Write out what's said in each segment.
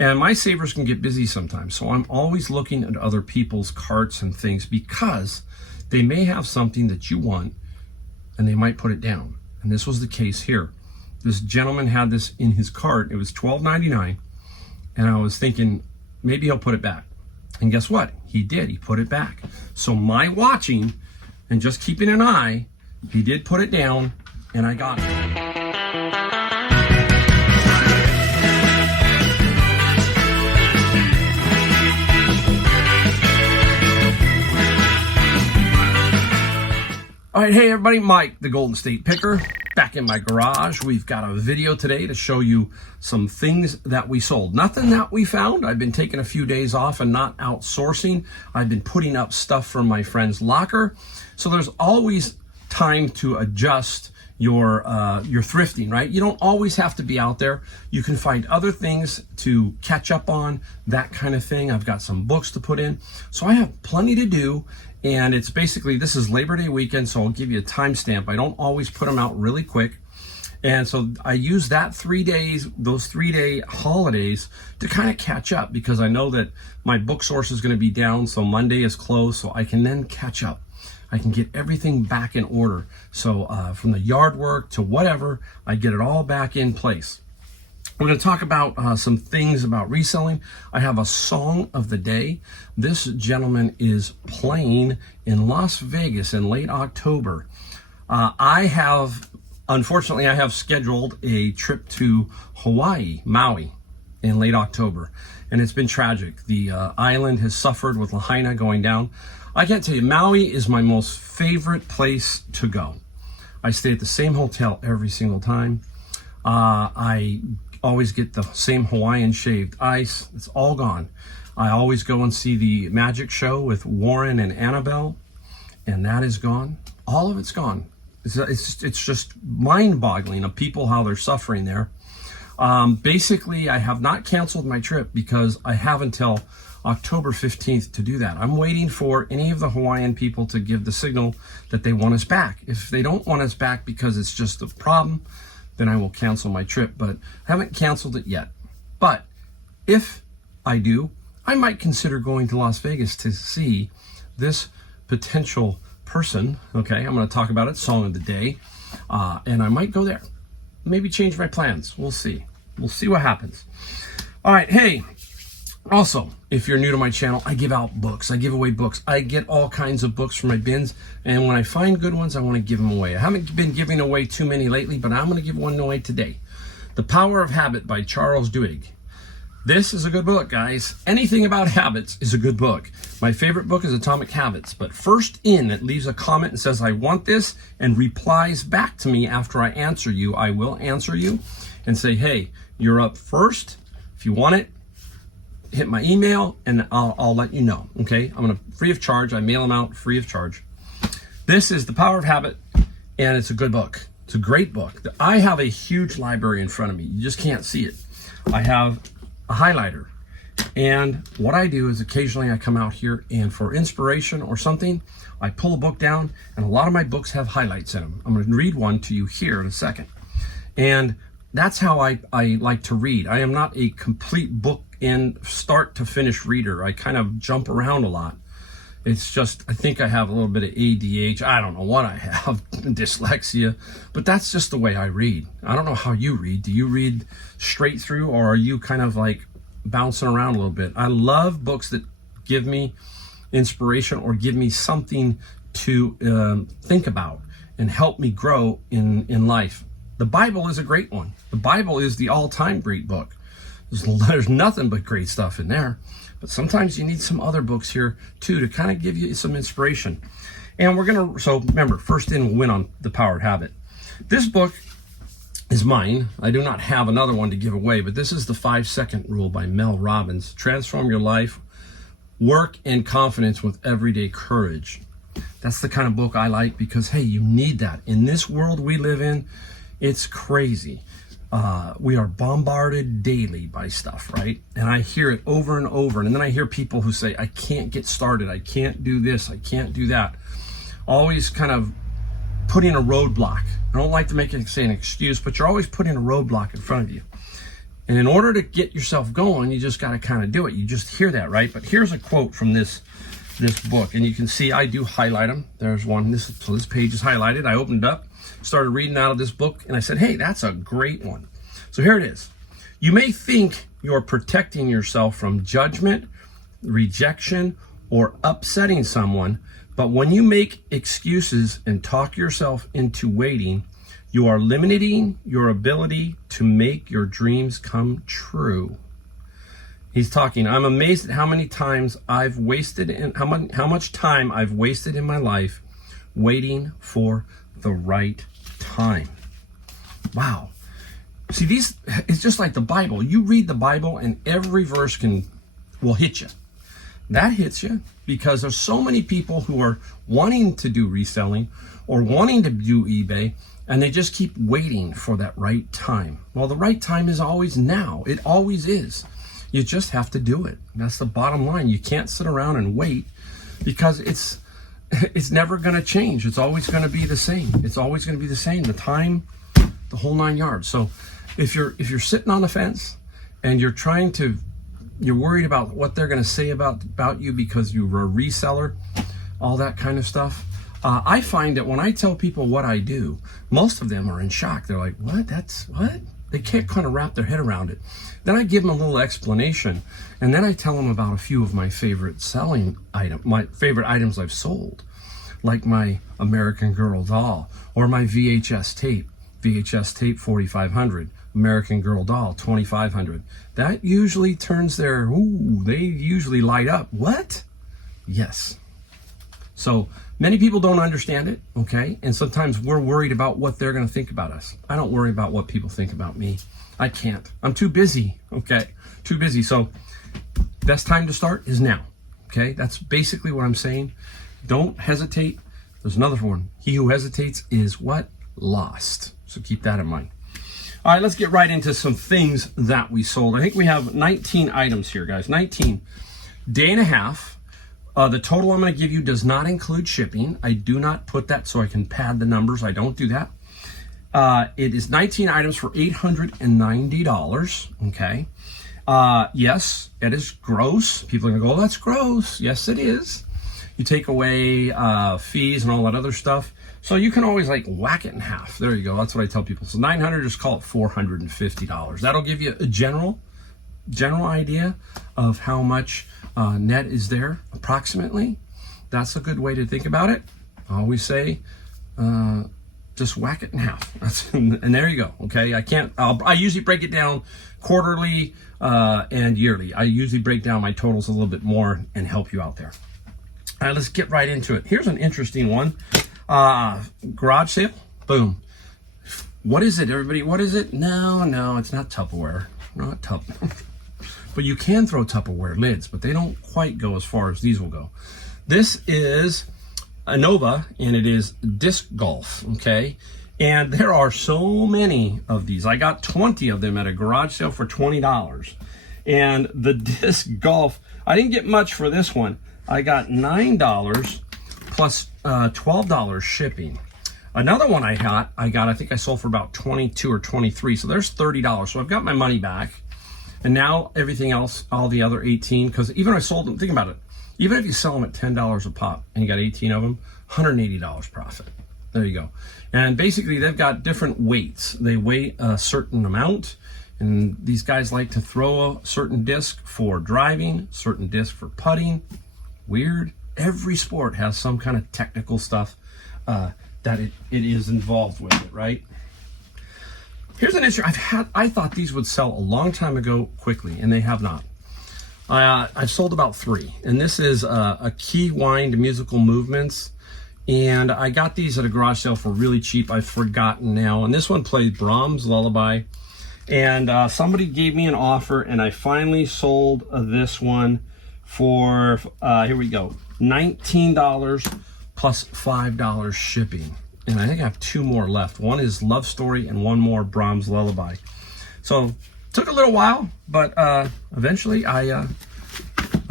And my savers can get busy sometimes. So I'm always looking at other people's carts and things because they may have something that you want and they might put it down. And this was the case here. This gentleman had this in his cart. It was $12.99. And I was thinking, maybe he'll put it back. And guess what? He did. He put it back. So my watching and just keeping an eye, he did put it down and I got it. All right, hey everybody, Mike, the Golden State Picker, back in my garage. We've got a video today to show you some things that we sold. Nothing that we found. I've been taking a few days off and not outsourcing. I've been putting up stuff from my friend's locker. So there's always time to adjust your thrifting, right? You don't always have to be out there. You can find other things to catch up on, that kind of thing. I've got some books to put in. So I have plenty to do. And it's basically, this is Labor Day weekend, so I'll give you a timestamp. I don't always put them out really quick. And so I use that 3 days, those 3-day holidays to kind of catch up because I know that my book source is going to be down. So Monday is closed, so I can then catch up. I can get everything back in order. So from the yard work to whatever, I get it all back in place. We're going to talk about some things about reselling. I have a song of the day. This gentleman is playing in Las Vegas in late October. Unfortunately, I have scheduled a trip to Hawaii, Maui, in late October. And it's been tragic. The island has suffered with Lahaina going down. I can't tell you, Maui is my most favorite place to go. I stay at the same hotel every single time. I always get the same Hawaiian shaved ice. It's all gone. I always go and see the magic show with Warren and Annabelle, and that is gone. All of it's gone. It's just mind-boggling of people how they're suffering there. Basically, I have not canceled my trip because I have until October 15th to do that. I'm waiting for any of the Hawaiian people to give the signal that they want us back. If they don't want us back because it's just a problem, then I will cancel my trip, but I haven't canceled it yet. But if I do, I might consider going to Las Vegas to see this potential person. Okay, I'm going to talk about it, song of the day, and I might go there. Maybe change my plans. We'll see. We'll see what happens. All right, hey, also, if you're new to my channel, I give out books. I give away books. I get all kinds of books from my bins, and when I find good ones, I want to give them away. I haven't been giving away too many lately, but I'm going to give one away today. The Power of Habit by Charles Duhigg. This is a good book, guys. Anything about habits is a good book. My favorite book is Atomic Habits, but first in that leaves a comment and says, I want this, and replies back to me after I answer you. I will answer you and say, hey, you're up first. If you want it, hit my email and I'll let you know. Okay, I'm gonna free of charge. I mail them out free of charge. This is The Power of Habit, and it's a good book. It's a great book. I have a huge library in front of me. You just can't see it. I have a highlighter, and what I do is occasionally I come out here and for inspiration or something, I pull a book down, and a lot of my books have highlights in them. I'm going to read one to you here in a second, and that's how I like to read. I am not a complete book in start to finish reader. I kind of jump around a lot. It's just, I think I have a little bit of ADHD. I don't know what I have, dyslexia, but that's just the way I read. I don't know how you read. Do you read straight through, or are you kind of like bouncing around a little bit? I love books that give me inspiration or give me something to think about and help me grow in life. The Bible is a great one. The Bible is the all-time great book. There's nothing but great stuff in there. But sometimes you need some other books here too to kind of give you some inspiration. And so remember, first in will win on The Power of Habit. This book is mine. I do not have another one to give away, but this is the 5-second rule by Mel Robbins. Transform your life, work, and confidence with everyday courage. That's the kind of book I like because, hey, you need that. In this world we live in, it's crazy. We are bombarded daily by stuff, right? And I hear it over and over. And then I hear people who say, I can't get started. I can't do this. I can't do that. Always kind of putting a roadblock. I don't like to say an excuse, but you're always putting a roadblock in front of you. And in order to get yourself going, you just got to kind of do it. You just hear that, right? But here's a quote from this book, and you can see I do highlight them. There's one. So this page is highlighted. I opened it up, started reading out of this book, and I said, hey, that's a great one. So here it is. You may think you're protecting yourself from judgment, rejection, or upsetting someone, but when you make excuses and talk yourself into waiting, you are limiting your ability to make your dreams come true. He's talking, I'm amazed at how many times I've wasted and how much time I've wasted in my life waiting for the right time. Wow. See, it's just like the Bible. You read the Bible and every verse will hit you. That hits you because there's so many people who are wanting to do reselling or wanting to do eBay, and they just keep waiting for that right time. Well, the right time is always now. It always is. You just have to do it. That's the bottom line. You can't sit around and wait because it's never going to change. It's always going to be the same. It's always going to be the same. The time, the whole 9 yards. So if you're sitting on the fence and you're worried about what they're going to say about you because you were a reseller, all that kind of stuff. I find that when I tell people what I do, most of them are in shock. They're like, what? That's what? They can't kind of wrap their head around it. Then I give them a little explanation, and then I tell them about a few of my favorite my favorite items I've sold, like my American Girl doll or my VHS tape 4,500, American Girl doll 2,500. That usually turns they usually light up. What? Yes. So many people don't understand it, okay? And sometimes we're worried about what they're going to think about us. I don't worry about what people think about me. I can't. I'm too busy, okay? Too busy. So best time to start is now, okay? That's basically what I'm saying. Don't hesitate. There's another one. He who hesitates is what? Lost. So keep that in mind. All right, let's get right into some things that we sold. I think we have 19 items here, guys. 19. Day and a half. The total I'm going to give you does not include shipping. I do not put that so I can pad the numbers. I don't do that. It is 19 items for $890. Okay. Yes, it is gross. People are going to go, oh, that's gross. Yes, it is. You take away fees and all that other stuff. So you can always like whack it in half. There you go. That's what I tell people. So 900, just call it $450. That'll give you a general idea of how much net is there approximately. That's a good way to think about it. I always say, just whack it in half. And there you go. Okay. I usually break it down quarterly and yearly. I usually break down my totals a little bit more and help you out there. All right, let's get right into it. Here's an interesting one. Garage sale. Boom. What is it, everybody? What is it? No, it's not Tupperware. Not Tupperware. But you can throw Tupperware lids, but they don't quite go as far as these will go. This is a Nova, and it is disc golf, okay? And there are so many of these. I got 20 of them at a garage sale for $20. And the disc golf, I didn't get much for this one. I got $9 plus $12 shipping. Another one I think I sold for about 22 or 23. So there's $30. So I've got my money back. And now everything else, all the other 18, because even I sold them, think about it. Even if you sell them at $10 a pop and you got 18 of them, $180 profit. There you go. And basically they've got different weights. They weigh a certain amount. And these guys like to throw a certain disc for driving, certain disc for putting. Weird. Every sport has some kind of technical stuff that it is involved with it, right? Here's an issue I thought these would sell a long time ago quickly, and they have not. I've sold about 3, and this is a key wind musical movements, and I got these at a garage sale for really cheap. I've forgotten now, and this one plays Brahms Lullaby, and somebody gave me an offer, and I finally sold this one for here we go, $19 plus $5 shipping. And I think I have 2 more left. One is Love Story and one more Brahms Lullaby. So took a little while, but eventually I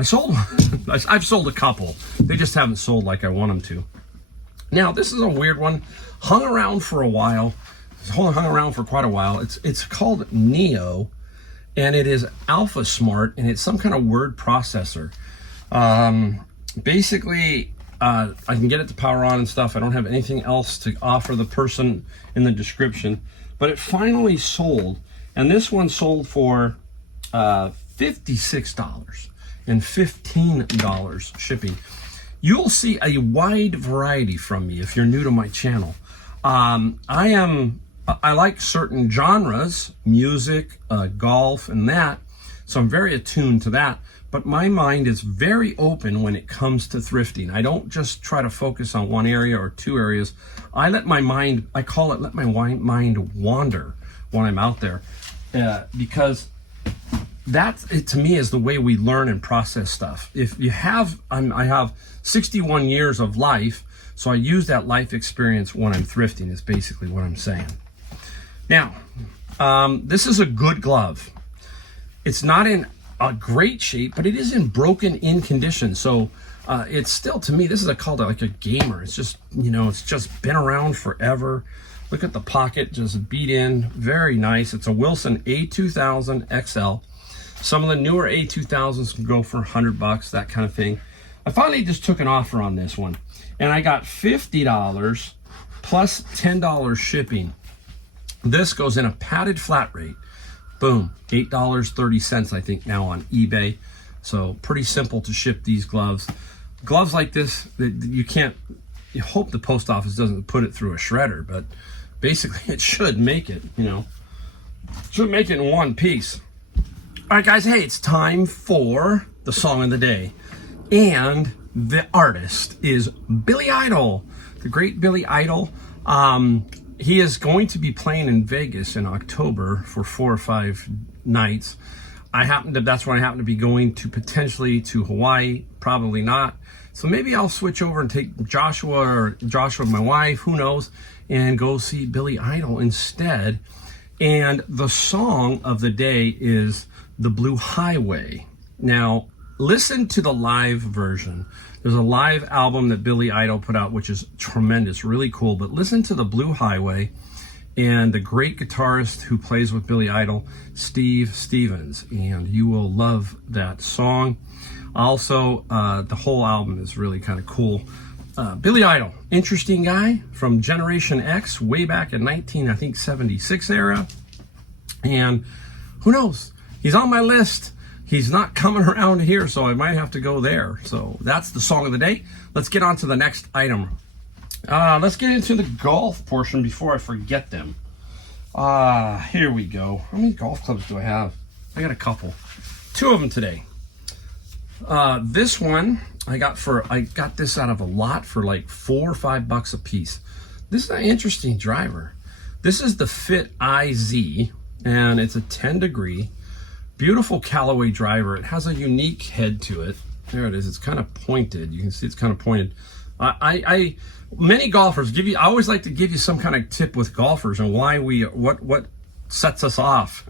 sold one. I've sold a couple. They just haven't sold like I want them to. Now this is a weird one. Hung around for a while. Hung around for quite a while. It's called Neo, and it is Alpha Smart, and it's some kind of word processor. Basically, I can get it to power on and stuff. I don't have anything else to offer the person in the description, but it finally sold, and this one sold for $56 and $15 shipping. You'll see a wide variety from me if you're new to my channel. I like certain genres, music, golf, and that, so I'm very attuned to that. But my mind is very open when it comes to thrifting. I don't just try to focus on one area or two areas. I let my mind, I call it let my mind wander when I'm out there, because that, to me, is the way we learn and process stuff. If you have, I have 61 years of life, so I use that life experience when I'm thrifting, is basically what I'm saying. Now, this is a good glove. It's not in a great shape, but it is in broken-in condition. So it's still, to me, this is called like a gamer. It's just, you know, it's just been around forever. Look at the pocket, just beat in, very nice. It's a Wilson A2000 XL. Some of the newer A2000s can go for $100, that kind of thing. I finally just took an offer on this one, and I got $50 plus $10 shipping. This goes in a padded flat rate. Boom, $8.30 I think now on eBay. So pretty simple to ship these gloves. Gloves like this, that you can't, you hope the post office doesn't put it through a shredder, but basically it should make it, you know, should make it in one piece. All right, guys, hey, it's time for the song of the day. And the artist is Billy Idol, the great Billy Idol. He is going to be playing in Vegas in October for 4 or 5 nights. That's where I happen to be going to, potentially to Hawaii, probably not. So maybe I'll switch over and take Joshua, my wife, who knows, and go see Billy Idol instead. And the song of the day is The Blue Highway. Now, listen to the live version. There's a live album that Billy Idol put out, which is tremendous, really cool. But listen to The Blue Highway and the great guitarist who plays with Billy Idol, Steve Stevens, and you will love that song. Also, the whole album is really kind of cool. Billy Idol, interesting guy from Generation X, way back in 1976 era. And who knows? He's on my list. He's not coming around here, so I might have to go there. So that's the song of the day. Let's get on to the next item. Let's get into the golf portion before I forget them. Here we go. How many golf clubs do I have? I got a couple. 2 of them today. This one I got this out of a lot for like $4 or $5 a piece. This is an interesting driver. This is the Fit IZ, and it's a 10-degree. Beautiful Callaway driver. It has a unique head to it. There it is. It's kind of pointed. You can see it's kind of pointed. Many golfers I always like to give you some kind of tip with golfers and why what sets us off.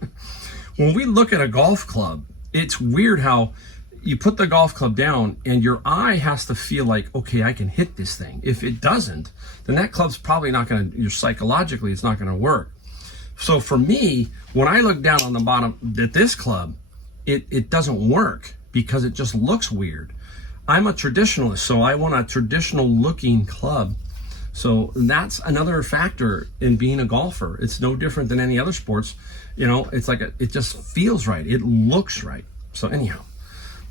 When we look at a golf club, it's weird how you put the golf club down and your eye has to feel like, okay, I can hit this thing. If it doesn't, then that club's probably not going to, psychologically, it's not going to work. So for me, when I look down on the bottom at this club, it doesn't work because it just looks weird. I'm a traditionalist, so I want a traditional looking club. So that's another factor in being a golfer. It's no different than any other sports. You know, it's like it just feels right. It looks right. So anyhow,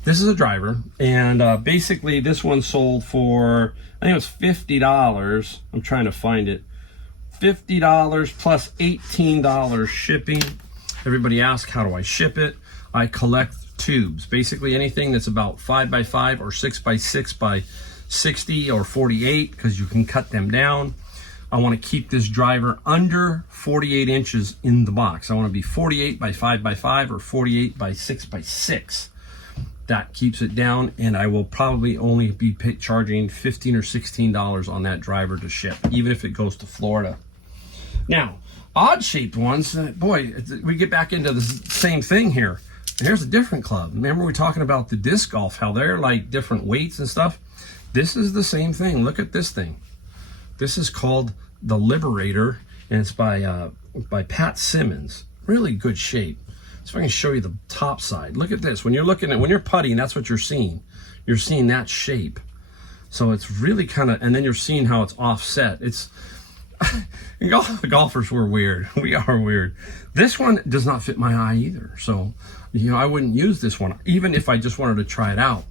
this is a driver, and basically this one sold for, I think it was $50. I'm trying to find it. $50 plus $18 shipping. Everybody asks, how do I ship it? I collect tubes. Basically anything that's about 5x5 or 6x6 by 60 or 48, because you can cut them down. I want to keep this driver under 48 inches in the box. I want to be 48 by 5x5 or 48 by 6x6. That keeps it down, and I will probably only be charging $15 or $16 on that driver to ship, even if it goes to Florida. Now, odd-shaped ones, boy, we get back into the same thing here. Here's a different club. Remember we were talking about the disc golf, how they're like different weights and stuff? This is the same thing. Look at this thing. This is called the Liberator, and it's by Pat Simmons. Really good shape. if I can show you the top side. Look at this. When you're putting, that's what you're seeing. You're seeing that shape. So it's really kind of, and then you're seeing how it's offset. It's, golfers were weird. We are weird. This one does not fit my eye either. So, I wouldn't use this one, even if I just wanted to try it out.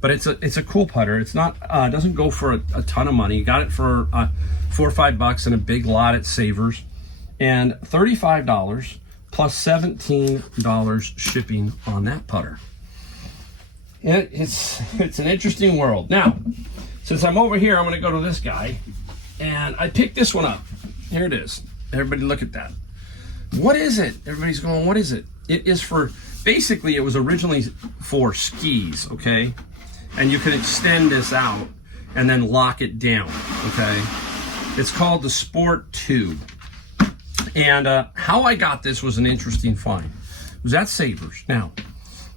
But it's a cool putter. It's not, doesn't go for a ton of money. Got it for $4 or $5 in a big lot at Savers, and $35 plus $17 shipping on that putter. It's an interesting world. Now, since I'm over here, I'm going to go to this guy, and I picked this one up. Here it is. Everybody look at that. What is it? Everybody's going, what is it? It is for, basically, it was originally for skis, okay? And you can extend this out and then lock it down, okay? It's called the Sport Tube. And how I got this was an interesting find. It was at Savers. Now,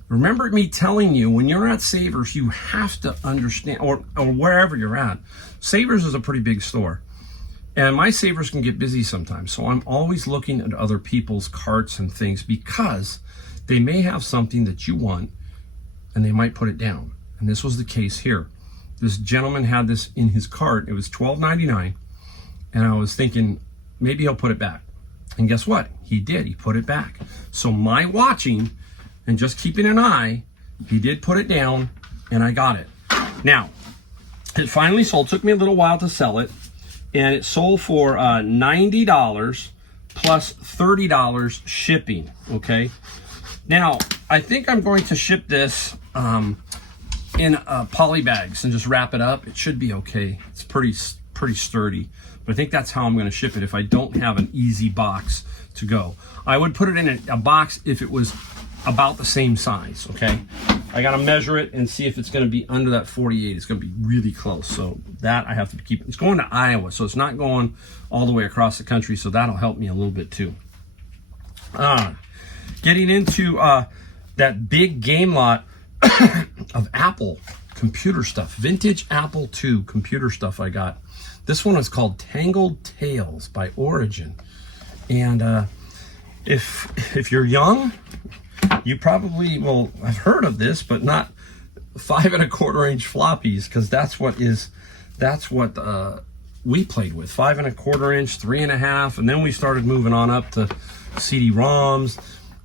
remember me telling you, when you're at Savers, you have to understand, or wherever you're at, Savers is a pretty big store. And my Savers can get busy sometimes. So I'm always looking at other people's carts and things, because they may have something that you want and they might put it down. And this was the case here. This gentleman had this in his cart. It was $12.99. And I was thinking, maybe he'll put it back. And guess what? He did. He put it back. So my watching and just keeping an eye, he did put it down, and I got it. Now, it finally sold. It took me a little while to sell it. And it sold for $90 plus $30 shipping, okay? Now, I think I'm going to ship this in poly bags and just wrap it up. It should be okay. It's pretty sturdy. But I think that's how I'm going to ship it if I don't have an easy box to go. I would put it in a box if it was about the same size, okay? I got to measure it and see if it's going to be under that 48. It's going to be really close. So that I have to keep. It's going to Iowa, so it's not going all the way across the country, so that'll help me a little bit too. Getting into that big game lot of Apple computer stuff. Vintage Apple II computer stuff I got. This one is called Tangled Tales by Origin. And if you're young, you probably will have heard of this, but not 5 1/4 inch floppies, because that's what we played with. 5 1/4 inch, 3.5, and then we started moving on up to CD-ROMs,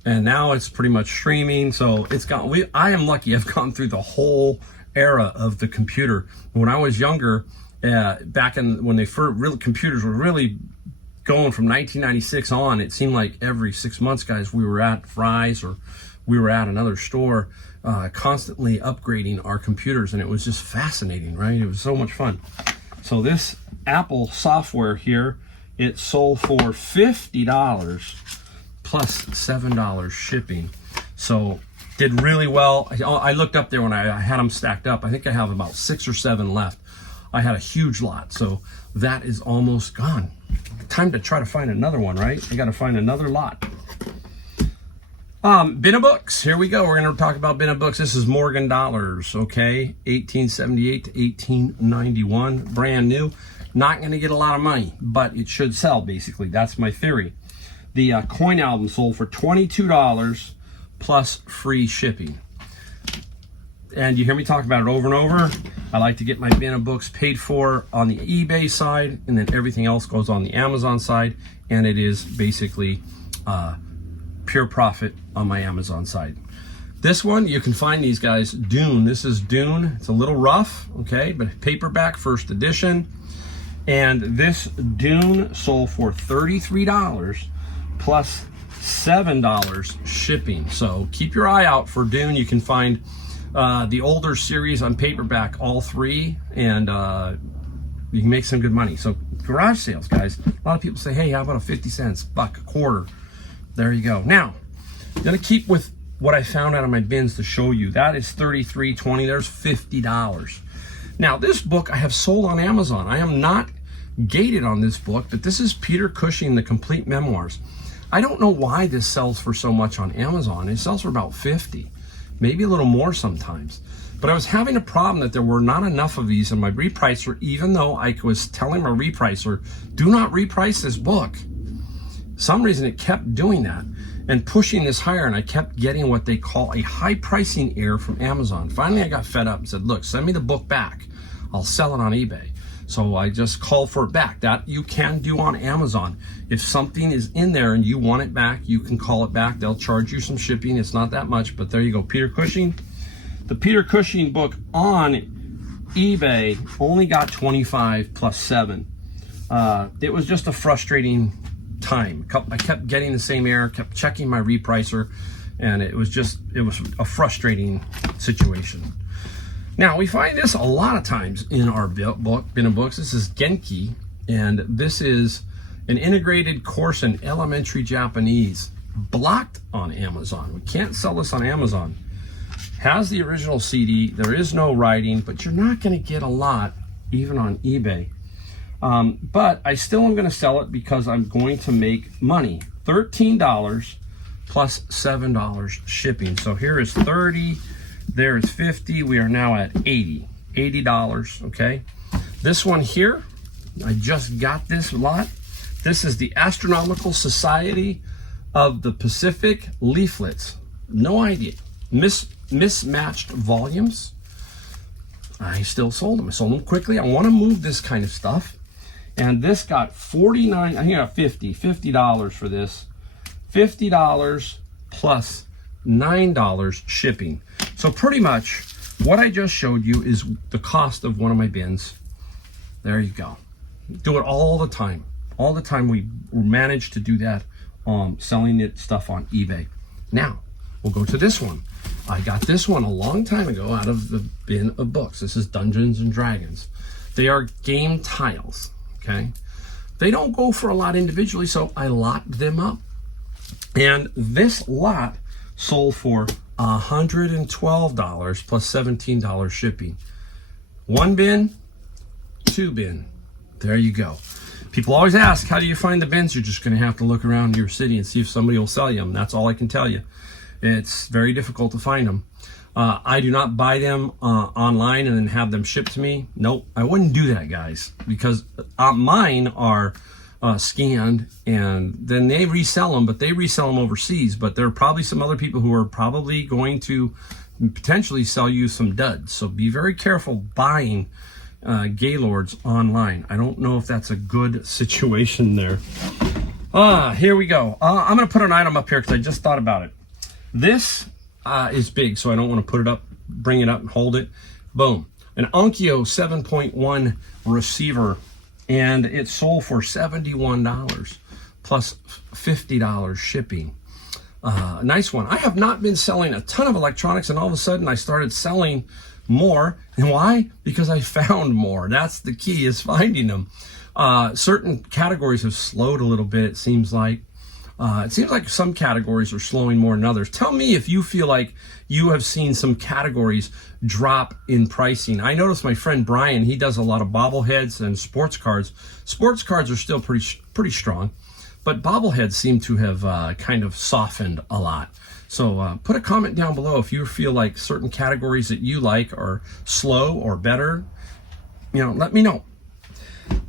and now it's pretty much streaming. So it's got. I am lucky. I've gone through the whole era of the computer. When I was younger, back when they first computers were really going from 1996 on, it seemed like every 6 months, guys, we were at Fry's or we were at another store constantly upgrading our computers, and it was just fascinating, right? It was so much fun. So this Apple software here, it sold for $50 plus $7 shipping. So did really well. I looked up there when I had them stacked up. I think I have about 6 or 7 left. I had a huge lot, so that is almost gone. Time to try to find another one, right? I got to find another lot. Bin of books. Here we go. We're going to talk about bin of books. This is Morgan dollars, okay? 1878 to 1891, brand new. Not going to get a lot of money, but it should sell, basically. That's my theory. The coin album sold for $22 plus free shipping. And you hear me talk about it over and over. I like to get my bin of books paid for on the eBay side, and then everything else goes on the Amazon side, and it is basically pure profit on my Amazon side. This one, you can find these guys, Dune. This is Dune. It's a little rough, okay, but paperback, first edition. And this Dune sold for $33 plus $7 shipping. So keep your eye out for Dune. You can find the older series on paperback, all 3, and you can make some good money. So garage sales, guys. A lot of people say, hey, how about a 50 cents, buck, a quarter? There you go. Now, I'm going to keep with what I found out of my bins to show you. That is $33.20. There's $50. Now, this book I have sold on Amazon. I am not gated on this book, but this is Peter Cushing, The Complete Memoirs. I don't know why this sells for so much on Amazon. It sells for about $50, maybe a little more sometimes. But I was having a problem that there were not enough of these in my repricer, even though I was telling my repricer, do not reprice this book. Some reason it kept doing that. and pushing this higher, and I kept getting what they call a high pricing error from Amazon. Finally, I got fed up and said, look, send me the book back. I'll sell it on eBay. So I just called for it back. That you can do on Amazon. If something is in there and you want it back, you can call it back. They'll charge you some shipping. It's not that much, but there you go. Peter Cushing. The Peter Cushing book on eBay only got 25 plus 7. It was just a frustrating time. I kept getting the same error, kept checking my repricer, and it was a frustrating situation. Now, we find this a lot of times in our book, bin of books. This is Genki, and this is an integrated course in elementary Japanese, blocked on Amazon. We can't sell this on Amazon. Has the original CD. There is no writing, but you're not going to get a lot even on eBay. But I still am going to sell it because I'm going to make money. $13 plus $7 shipping. So here is 30, there is 50. We are now at $80, okay? This one here, I just got this lot. This is the Astronomical Society of the Pacific leaflets. No idea. Mismatched volumes. I still sold them. I sold them quickly. I want to move this kind of stuff. And this got $49, I think I got $50 for this. $50 plus $9 shipping. So pretty much what I just showed you is the cost of one of my bins. There you go. Do it all the time. All the time we manage to do that, selling it stuff on eBay. Now, we'll go to this one. I got this one a long time ago out of the bin of books. This is Dungeons and Dragons. They are game tiles. Okay, they don't go for a lot individually, so I locked them up. And this lot sold for $112 plus $17 shipping. One bin, two bin. There you go. People always ask, how do you find the bins? You're just going to have to look around your city and see if somebody will sell you them. That's all I can tell you. It's very difficult to find them. I do not buy them online and then have them shipped to me. Nope, I wouldn't do that, guys, because mine are scanned and then they resell them, but they resell them overseas. But there are probably some other people who are probably going to potentially sell you some duds. So be very careful buying Gaylords online. I don't know if that's a good situation there. Here we go. I'm going to put an item up here because I just thought about it. This is big, so I don't want to put it up, bring it up and hold it. Boom. An Onkyo 7.1 receiver, and it sold for $71 plus $50 shipping. Nice one. I have not been selling a ton of electronics, and all of a sudden I started selling more. And why? Because I found more. That's the key, is finding them. Certain categories have slowed a little bit, it seems like. It seems like some categories are slowing more than others. Tell me if you feel like you have seen some categories drop in pricing. I noticed my friend Brian, he does a lot of bobbleheads and sports cards. Sports cards are still pretty strong, but bobbleheads seem to have kind of softened a lot. So put a comment down below if you feel like certain categories that you like are slow or better. You know, let me know.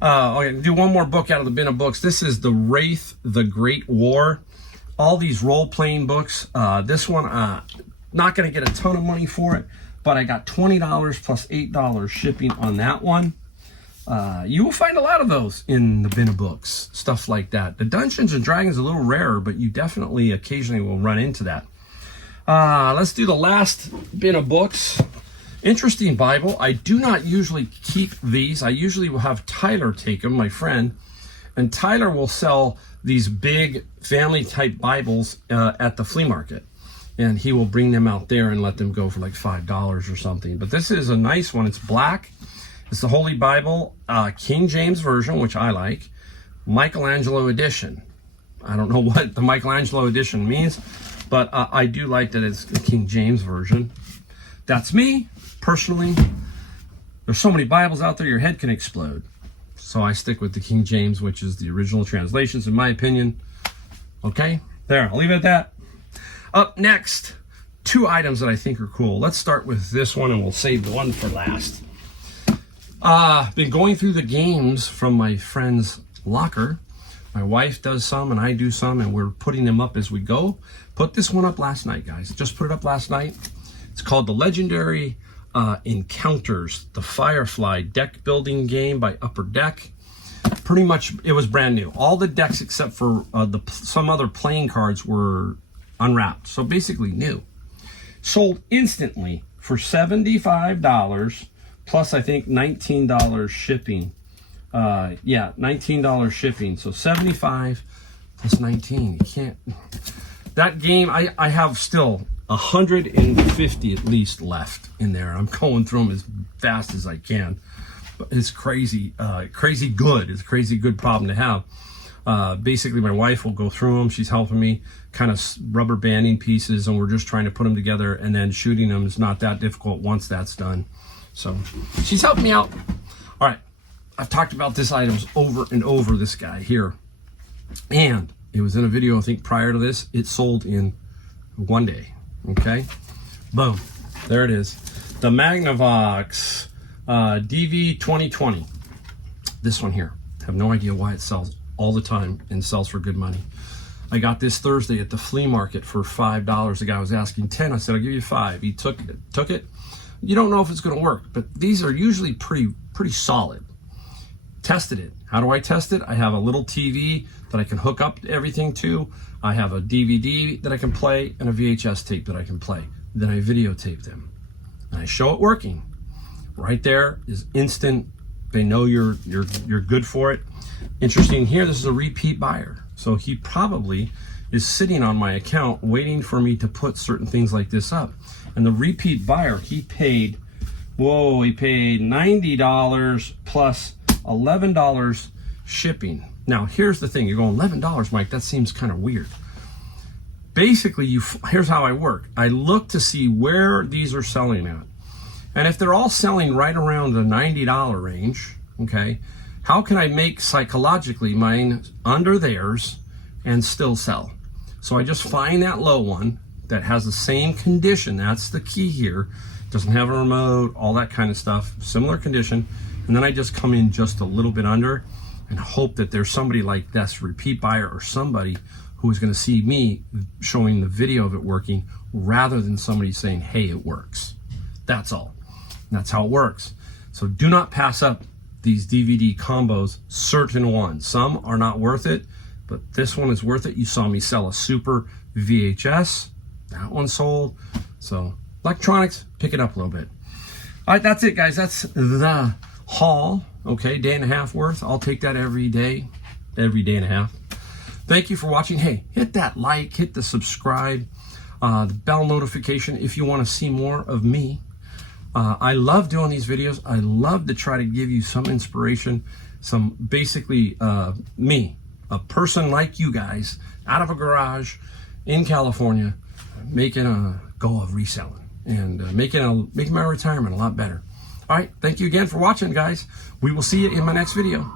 Okay, do one more book out of the bin of books. This is The Wraith, The Great War. All these role-playing books. This one, not going to get a ton of money for it, but I got $20 plus $8 shipping on that one. You will find a lot of those in the bin of books, stuff like that. The Dungeons and Dragons is a little rarer, but you definitely occasionally will run into that. Let's do the last bin of books. Interesting Bible. I do not usually keep these. I usually will have Tyler take them, my friend, and Tyler will sell these big family type Bibles at the flea market, and he will bring them out there and let them go for like $5 or something. But this is a nice one. It's black. It's the Holy Bible, King James Version, which I like, Michelangelo edition. I don't know what the Michelangelo edition means, but I do like that it's the King James Version. That's me. Personally, there's so many Bibles out there, your head can explode. So I stick with the King James, which is the original translations, in my opinion. Okay, there, I'll leave it at that. Up next, two items that I think are cool. Let's start with this one, and we'll save the one for last. Been going through the games from my friend's locker. My wife does some and I do some, and we're putting them up as we go. Put this one up last night, guys. Just put it up last night. It's called the Legendary Encounters, the Firefly deck building game by Upper Deck. Pretty much, it was brand new. All the decks except for some other playing cards were unwrapped. So basically new. Sold instantly for $75 plus I think $19 shipping. Yeah, $19 shipping. So 75 plus 19. You can't. That game, I have still 150 at least left in there. I'm going through them as fast as I can. But it's crazy, crazy good. It's a crazy good problem to have. Basically, my wife will go through them. She's helping me, kind of rubber banding pieces, and we're just trying to put them together, and then shooting them is not that difficult once that's done. So she's helping me out. All right. I've talked about this items over and over, this guy here. And it was in a video, I think, prior to this. It sold in one day. Okay? Boom. There it is. The Magnavox DV 2020. This one here. I have no idea why it sells all the time and sells for good money. I got this Thursday at the flea market for $5. The guy was asking 10. I said, I'll give you 5. He took it. You don't know if it's going to work, but these are usually pretty solid. Tested it. How do I test it? I have a little TV that I can hook up everything to. I have a DVD that I can play and a VHS tape that I can play. Then I videotape them and I show it working. Right there is instant. They know you're good for it. Interesting here, this is a repeat buyer. So he probably is sitting on my account waiting for me to put certain things like this up. And the repeat buyer, he paid $90 plus $11 shipping. Now, here's the thing. You're going, $11, Mike, that seems kind of weird. Basically, here's how I work. I look to see where these are selling at. And if they're all selling right around the $90 range, okay, how can I make psychologically mine under theirs and still sell? So I just find that low one that has the same condition. That's the key here. Doesn't have a remote, all that kind of stuff, similar condition. And then I just come in just a little bit under and hope that there's somebody like this repeat buyer or somebody who is going to see me showing the video of it working rather than somebody saying, hey, it works. That's all. And that's how it works. So do not pass up these DVD combos, certain ones. Some are not worth it, but this one is worth it. You saw me sell a super VHS. That one sold. So electronics, pick it up a little bit. All right, that's it, guys. That's the haul. Okay, day and a half worth. I'll take that every day and a half. Thank you for watching. Hey, hit that like, hit the subscribe, the bell notification if you want to see more of me. I love doing these videos. I love to try to give you some inspiration, some basically me, a person like you guys, out of a garage in California, making a go of reselling and making my retirement a lot better. All right, thank you again for watching, guys. We will see you in my next video.